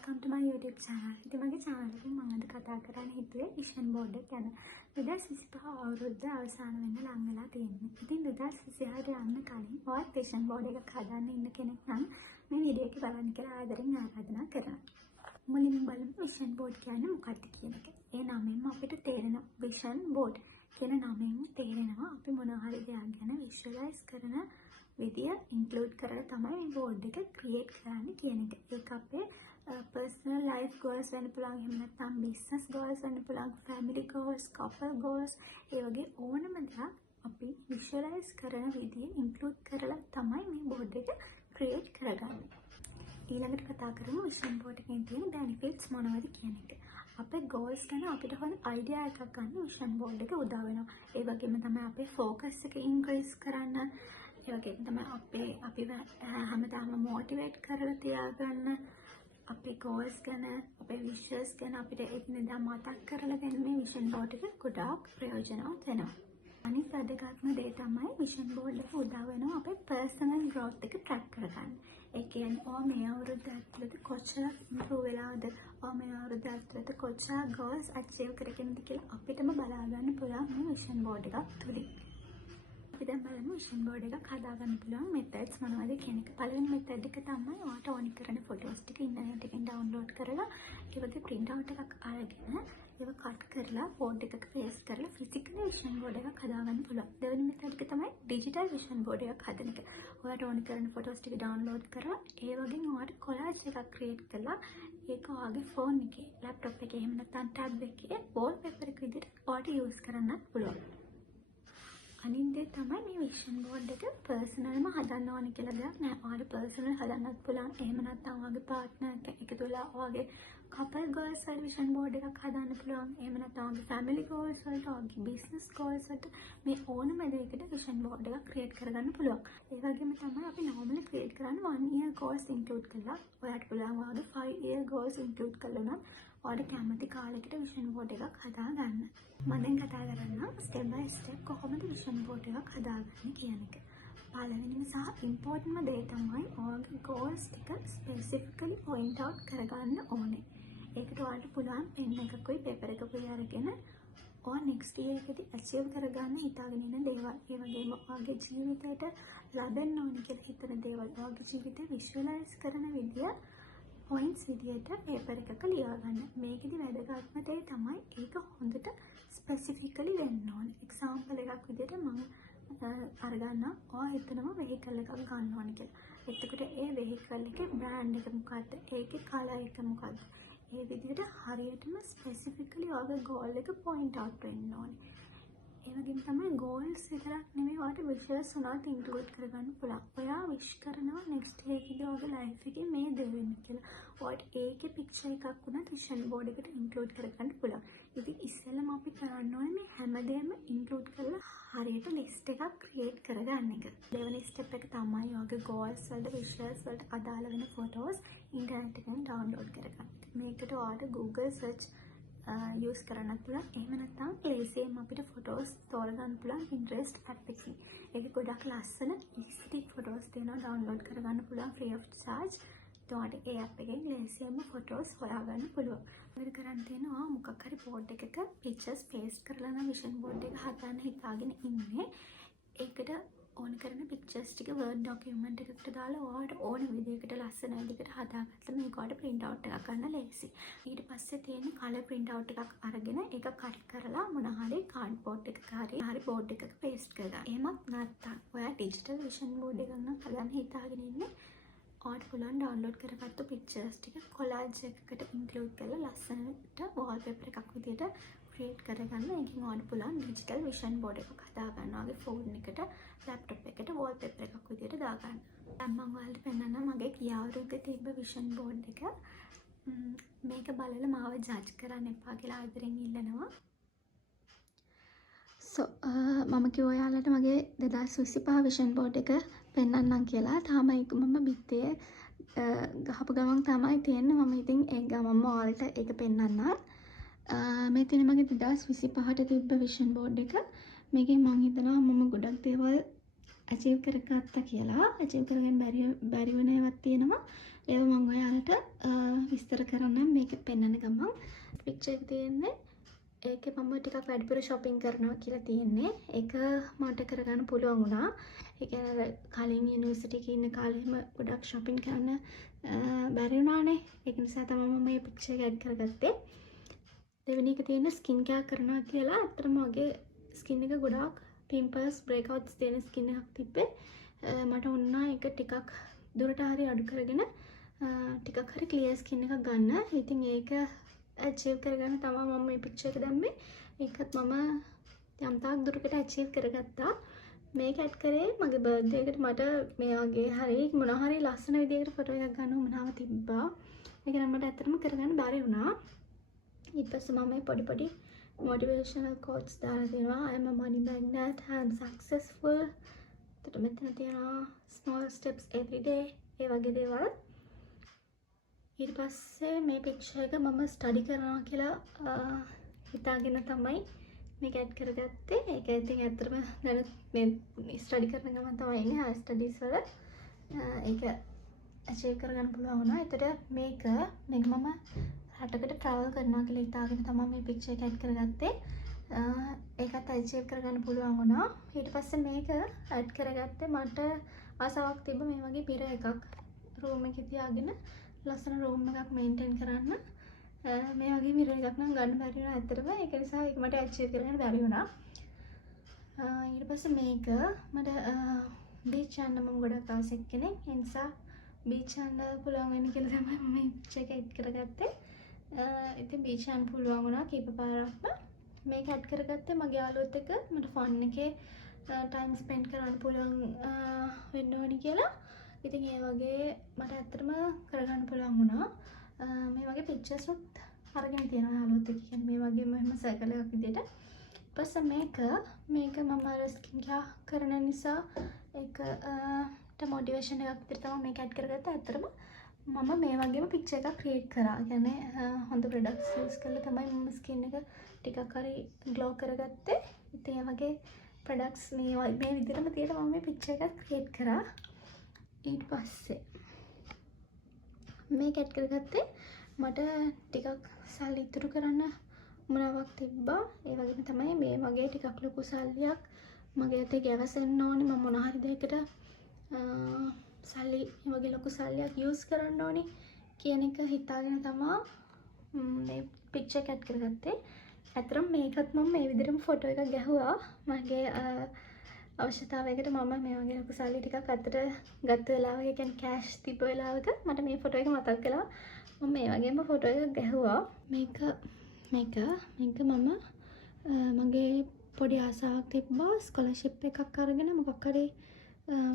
welcome to my YouTube channel. ඉතින් මගේ channel එකෙන් මම අද කතා කරන්න හිතුවේ vision board එක ගැන. 2025 අවුරුද්ද අවසන් වෙන්න ලං වෙලා තියෙනවා. ඉතින් 2026 යන්න කලින් ඔයත් vision board එකක් හදන්න ඉන්න කෙනෙක් නම් මේ වීඩියෝ එක බලන්න කියලා ආදරෙන් ආරාධනා කරනවා. මුලින්ම බලමු vision board කියන්නේ මොකක්ද කියන එක. ඒ නමෙන්ම අපිට තේරෙන vision board කියන නමෙන්ම තේරෙනවා අපි මොන හරි දෙයක් ගැන visualize කරන විදිය ඉන්ක්ලූඩ් කරලා තමයි මේ බෝඩ් එක ක්‍රියේට් කරන්න කියන එක. ඒක අපේ personal life goals වෙන්න පුළුවන්, එහෙම නැත්නම් business goals වෙන්න පුළුවන්, family goals, couple goals, ඒ වගේ ඕනම දෙයක් අපි visualize කරන විදිය ඉන්ක්ලූඩ් කරලා තමයි මේ බෝඩ් එක ක්‍රියේට් කරගන්නේ. ඊළඟට කතා කරමු vision board එකෙන් තියෙන benefits මොනවද කියන එක. අපේ goals ගැන අපිට හොඳ idea එකක් ගන්න vision board එක උදව් වෙනවා. ඒ වගේම තමයි අපේ focus එක increase කරන්න, ඒ වගේම තමයි අපිව හැමදාම motivate කරලා තියාගන්න, අපේ goals ගැන, අපේ wishes ගැන අපිට එදිනෙදා මතක් කරලා දෙන්න මේ vision board එක ගොඩාක් ප්‍රයෝජනවත් වෙනවා. අනිත් වැදගත්ම දේ තමයි vision board එක උදව් වෙනවා අපේ personal growth එක track කරගන්න. ඒ කියන්නේ මේ අවුරුද්ද ඇතුළත කොච්චර improve වෙලාද, මේ අවුරුද්ද ඇතුළත කොච්චර goals achieve කරගෙනද කියලා අපිටම බලා ගන්න පුළුවන් මේ vision board එකක් තුලින්. අපි දැන් බලමු vision board එකක් හදාගන්න පුළුවන් methods මොනවද කියන එක. පළවෙනි method එක තමයි ඔයාට ඕන කරන photos ටික ඉන්ටර්නෙට් එකෙන් download කරලා ඒ වගේ print out එකක් අරගෙන ඒව cut කරලා board එකක paste කරලා physically vision board එකක් හදාගන්න පුළුවන්. දෙවෙනි method එක තමයි digital vision board එකක් හදන එක. ඔයාට ඕන කරන photos ටික download කරලා ඒ වගේ ඔයාට collage එකක් create කරලා ඒක ඔයාගේ phone එකේ, laptop එකේ, එහෙම නැත්නම් tab එකේ wallpaper එක විදිහට ඔයාට use කරන්නත් පුළුවන්. අනිත් දේ තමයි මේ vision board එක personalම හදන්න ඕන කියලා දෙයක් නෑ. ඔයාලා personal හදන්නත් පුළුවන්. එහෙම නැත්නම් ඔයාගේ partner එක එකතු වෙලා ඔයාගේ couple goals වල vision board එකක් හදන්න පුළුවන්. එහෙම නැත්නම් ඔයාගේ family goals වලට, ඔයාගේ business goals වලට මේ ඕනම දෙයකට vision board එකක් create කරගන්න පුළුවන්. ඒ වගේම තමයි අපි normally create කරන්නේ 1 year goals include කරලා. ඔයාට පුළුවන් ඔයාගේ 5 year goals include කරලා නම් ඔයාට කැමති කාලයකට vision board එකක් හදාගන්න. මම දැන් කතා කරන්නම් step by step කොහොමද vision board එකක් හදාගන්නේ කියන එක. පළවෙනිම සහ ඉම්පෝටන්ට්ම දේ තමයි ඔයාගේ goals ටික specifically point out කරගන්න ඕනේ. ඒකට ඔයාලට පුළුවන් pen එකකුයි paper එකකුයි අරගෙන ඔයා next year එකේදී achieve කරගන්න හිතාගෙන ඉන්න දේවල්, ඒ වගේම ඔයාගේ ජීවිතයට ලැබෙන්න ඕනේ කියලා හිතන දේවල්, ඔයාගේ ජීවිතේ visualize කරන විදිය points විදියට paper එකක ලියා ගන්න. මේකෙදි වැදගත්ම දේ තමයි ඒක හොඳට specifically වෙන්න ඕනේ. example එකක් විදියට මම අරගන්න ඔයා හිතනවා vehicle එකක් ගන්න ඕනේ කියලා. එතකොට ඒ vehicle එකේ brand එක මොකක්ද? ඒකේ color එක මොකක්ද? ඒ විදිහට හරියටම specifically ඔයාගේ goal එක point out වෙන්න ඕනේ. ඒ වගේම තමයි goals විතරක් නෙමෙයි ඔයාට wishes උනත් include කරගන්න පුළුවන්. ඔයා wish කරනවා next year එකේදී ඔයාගේ life එකේ මේ දේ වෙන්න කියලා. ඔයාට ඒකේ picture එකක් උනත් vision board එකට include කරගන්න පුළුවන්. ඉතින් ඉස්සෙල්ලාම අපි කරන්න ඕනේ මේ හැමදේම include කරලා හරියට list එකක් create කරගන්න එක. දෙවෙනි step එක තමයි ඔයාගේ goals වලට, wishes වලට අදාළ වෙන photos internet එකෙන් download කරගන්න. මේකට ඔයාට Google search use කරන්නත් පුළුවන්. එහෙම නැත්නම් Playsame අපිට photos තෝරගන්න පුළුවන් Pinterest app එකකින්. ඒක ගොඩක් ලස්සන aesthetic photos දෙනවා download කරගන්න පුළුවන් free of charge. ඔයාට ඒ app එකෙන් Playsame photos හොයාගන්න පුළුවන්. අපිට කරන්න තියෙනවා මොකක් හරි board එකක pictures paste කරලා නම් vision board එක හදන්න හිතාගෙන ඉන්නේ. ඒකට ඕන කරන pictures ටික word document එකකට දාලා ඔයාට ඕන විදිහකට ලස්සන විදිහකට හදාගත්තා මේක ඔයාලට print out එකක් ගන්න ලේසි. ඊට පස්සේ තියෙන color print out එකක් අරගෙන ඒක cut කරලා මොන හරි cardboard එකක හරි board එකක paste කරගන්න. එහෙමත් නැත්නම් ඔයා digital vision board එකක් නම් හදන්න හිතාගෙන ඉන්නේ. ඔයාට පුළුවන් download කරගත්තු pictures ටික collage එකකට include කරලා ලස්සනට wallpaper එකක් විදිහට create කරගන්න. ඒකෙන් ඔයාලට පුළුවන් digital vision board එකක් හදාගන්න. ඔයාගේ phone එකට, laptop එකට wallpaper එකක් විදිහට දාගන්න. දැන් මම ඔයාලට පෙන්නන්නම් මගේ ගිය අවුරුද්දේ තිබ්බ vision board එක. මේක බලලා මාව judge කරන්න එපා කියලා ආදරෙන් ඉල්ලනවා. මම කිව්වා ඔයාලට මගේ 2025 vision board එක පෙන්නන්නම් කියලා. තාම ඒක මම බිත්තේ ගහපු ගමන් තමයි තියෙන්නේ. මම ඉතින් ඒ ගමන්ම ඔයාලට ඒක පෙන්නන්නම්. මේ තියෙන මගේ 2025ට තිබ්බ vision board එක. මේකෙන් මම හිතනවා මම ගොඩක් දේවල් achieve කරගත්තා කියලා. achieve කරගන්න බැරි වෙන ඒවාත් තියෙනවා. ඒව මම ඔයාලට විස්තර කරන්නම් මේක පෙන්වන්න ගමන්. පික්චර් එක තියෙන්නේ ඒකේ මම ටිකක් වැඩිපුර shopping කරනවා කියලා තියෙන්නේ. ඒක මට කරගන්න පුළුවන් වුණා. ඒ කියන්නේ කලින් යුනිවර්සිටි එකේ ඉන්න කාලෙම ගොඩක් shopping කරන්න බැරි වුණානේ. ඒක නිසා තමයි මම මේ පික්චර් එක ඇඩ් කරගත්තේ. දෙවෙනි එක තියෙන්නේ ස්කින් කෙයාර් කරනවා කියලා. අත්‍තරම මගේ ස්කින් එක ගොඩක් pimples breakouts තියෙන ස්කින් එකක් තිබ්බේ. මට වුණා ඒක ටිකක් දුරට හරි අඩු කරගෙන ටිකක් හරි ක්ලියර් ස්කින් එකක් ගන්න. ඉතින් ඒක achieve කරගන්න තමයි මම මේ පික්චර් එක දැම්මේ. ඒකත් මම යම් තාක් දුරකට achieve කරගත්තා. මේක ඇඩ් කරේ මගේ බර්ත්ඩේ එකට මට මේ වගේ හරි මොනවා හරි ලස්සන විදියකට ෆොටෝ එකක් ගන්න උවමනාව තිබ්බා. ඒක නම් මට ඇත්තටම කරගන්න බැරි වුණා. ඊට පස්සේ මම මේ පොඩි motivational quotes දාලා තියෙනවා. I am a money magnet, I am successful. එතකොට මෙතන තියෙනවා small steps every day. ඒ වගේ දේවල්. ඊට පස්සේ මේ පික්චර් එක මම ස්ටඩි කරනවා කියලා හිතාගෙන තමයි මේක ඇඩ් කරගත්තේ. ඒක ඉතින් ඇත්තටම දැන් මේ ස්ටඩි කරන ගමන් තමයි ඉන්නේ හයි ස්ටඩීස් වල. ඒක අචීව් කරගන්න පුළුවන් වුණා. ඒතට මේක මම රටකට ට්‍රැවල් කරනවා කියලා හිතාගෙන තමයි මේ පික්චර් එක ඇඩ් කරගත්තේ. ඒකත් අචීව් කරගන්න පුළුවන් වුණා. ඊට පස්සේ මේක ඇඩ් කරගත්තේ මට ආසාවක් තිබ්බ මේ වගේ පිර එකක් රූම් එකේ තියාගෙන ලස්සන රූම් එකක් මේන්ටේන් කරන්න. මේ වගේ මිරර් එකක් නම් ගන්න බැරි වුණා ඇත්තටම. ඒක නිසා ඒක මට ඇචීව් කරගන්න බැරි වුණා. ඊට පස්සේ මේක මට බීච් යන්න මම ගොඩක් ආසෙක් කෙනෙක්. ඒ නිසා බීච් යන්න පුළුවන් වෙන කියලා තමයි මම මේ පික්චර් එක ඇඩ් කරගත්තේ. ඉතින් බීච් යන්න පුළුවන් වුණා කීප පාරක්ම. මේක ඇඩ් කරගත්තේ මගේ යාළුවොත් එක්ක මට ෆන් එකේ ටයිම් ස්පෙන්ඩ් කරන්න පුළුවන් වෙන්න ඕනි කියලා. ඉතින් ඒ වගේ මට ඇත්තටම කරගන්න පුළුවන් වුණා. මේ වගේ පික්චර්ස් උත් අරගෙන තියෙනවා යාළුවොත් එක්ක. කියන්නේ මේ වගේ මෙහෙම සර්කල් එකක් විදියට. ඊපස්සේ මේක මම අර ස්කින් කෙයාර් කරන නිසා ඒකට මොටිවේෂන් එකක් විදියට තමයි මේක ඇඩ් කරගත්තා. ඇත්තටම මම මේ වගේම පික්චර් එකක් ක්‍රියේට් කරා. කියන්නේ හොඳ ප්‍රොඩක්ට්ස් යූස් කරලා තමයි මම ස්කින් එක ටිකක් හරි ග්ලෝ කරගත්තේ. ඉතින් ඒ වගේ ප්‍රොඩක්ට්ස් මේ විදිහටම තියලා මම මේ පික්චර් එකක් ක්‍රියේට් කරා. ඊට පස්සේ මේක ඇඩ් කරගත්තේ මට ටිකක් සල්ලි ඉතුරු කරන්න උවමනාවක් තිබ්බා. ඒ වගේම තමයි මේ වගේ ටිකක් ලොකු සල්ලියක් මගේ අතේ ගැවසෙන්න ඕනේ. මම මොන හරි දෙයකට සල්ලි මේ වගේ ලොකු සල්ලියක් යූස් කරන්න ඕනේ කියන එක හිතාගෙන තමයි මේ පික්චර් එක ඇඩ් කරගත්තේ. ඇත්තටම මේකත් මම මේ විදිහටම ෆොටෝ එකක් ගැහුවා. මගේ අවශ්‍යතාවයකට මම මේ වගේ ලොකු සල්ලි ටිකක් අතට ගත්ත වෙලාවක, ඒ කියන්නේ කෑෂ් තිබ්බ වෙලාවක මට මේ ෆොටෝ එක මතක් කළා. මම මේ වගේම ෆොටෝ එකක් ගැහුවා. මේක මම මගේ පොඩි ආසාවක් තිබ්බා ස්කෝලර්ෂිප් එකක් අරගෙන මොකක් හරි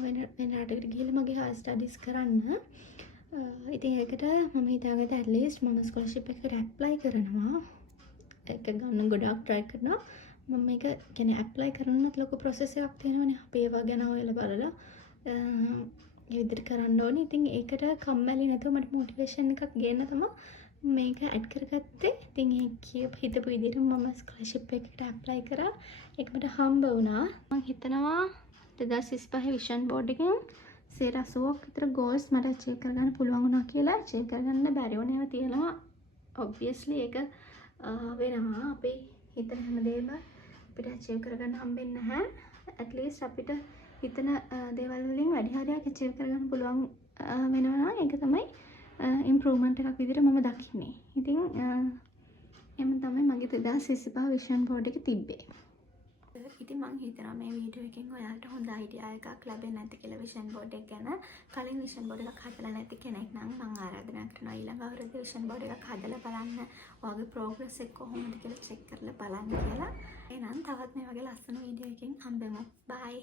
වෙන රටකට ගිහලා මගේ හයි ස්ටඩීස් කරන්න. ඉතින් ඒකට මම හිතාගත්තා at least මම ස්කෝලර්ෂිප් එකකට ඇප්ලයි කරනවා. ඒක ගන්න ගොඩක් try කරනවා. මම මේක කියන්නේ ඇප්ලයි කරනවත් ලොකු process එකක් තියෙනවනේ. අපි ඒවා ගැන හොයලා බලලා ඒ විදිහට කරන්න ඕනේ. ඉතින් ඒකට කම්මැලි නැතුව මට මොටිවේෂන් එකක් ගේන්න තමයි මේක ඇඩ් කරගත්තේ. ඉතින් ඒ හිතපු විදිහට මම ස්කෝලර්ෂිප් එකකට ඇප්ලයි කරා. ඒක මට හම්බ වුණා. මම හිතනවා 2025 විෂන් බෝඩ් එකෙන් 180ක් විතර goals මට achieve කරගන්න පුළුවන් වුණා කියලා. achieve කරගන්න බැරි වුණේවා තියෙනවා. obviously ඒක වෙනවා. අපි හිතන හැමදේම අපිට achieve කරගන්න හම්බෙන්නේ නැහැ. at least අපිට හිතන දේවල් වලින් වැඩි හරියක් achieve කරගන්න පුළුවන් වෙනවා. ඒක තමයි improvement එකක් විදිහට මම දකින්නේ. ඉතින් එහෙම තමයි මගේ 2025 විෂන් බෝඩ් එක තිබ්බේ. ඉතින් මම හිතනවා මේ වීඩියෝ එකෙන් ඔයාලට හොඳ අයිඩියා එකක් ලැබෙන්නේ නැති කියලා විෂන් බෝඩ් එක ගැන. කලින් විෂන් බෝඩ් එකක් හදලා නැති කෙනෙක් නම් මම ආරාධනා කරනවා ඊළඟ අවුරුද්දේ විෂන් බෝඩ් එකක් හදලා බලන්න. ඔයාගේ progress එක කොහොමද කියලා check කරලා බලන්න කියලා. එහෙනම් තවත් මේ වගේ ලස්සන වීඩියෝ එකකින් හම්බෙමු. bye.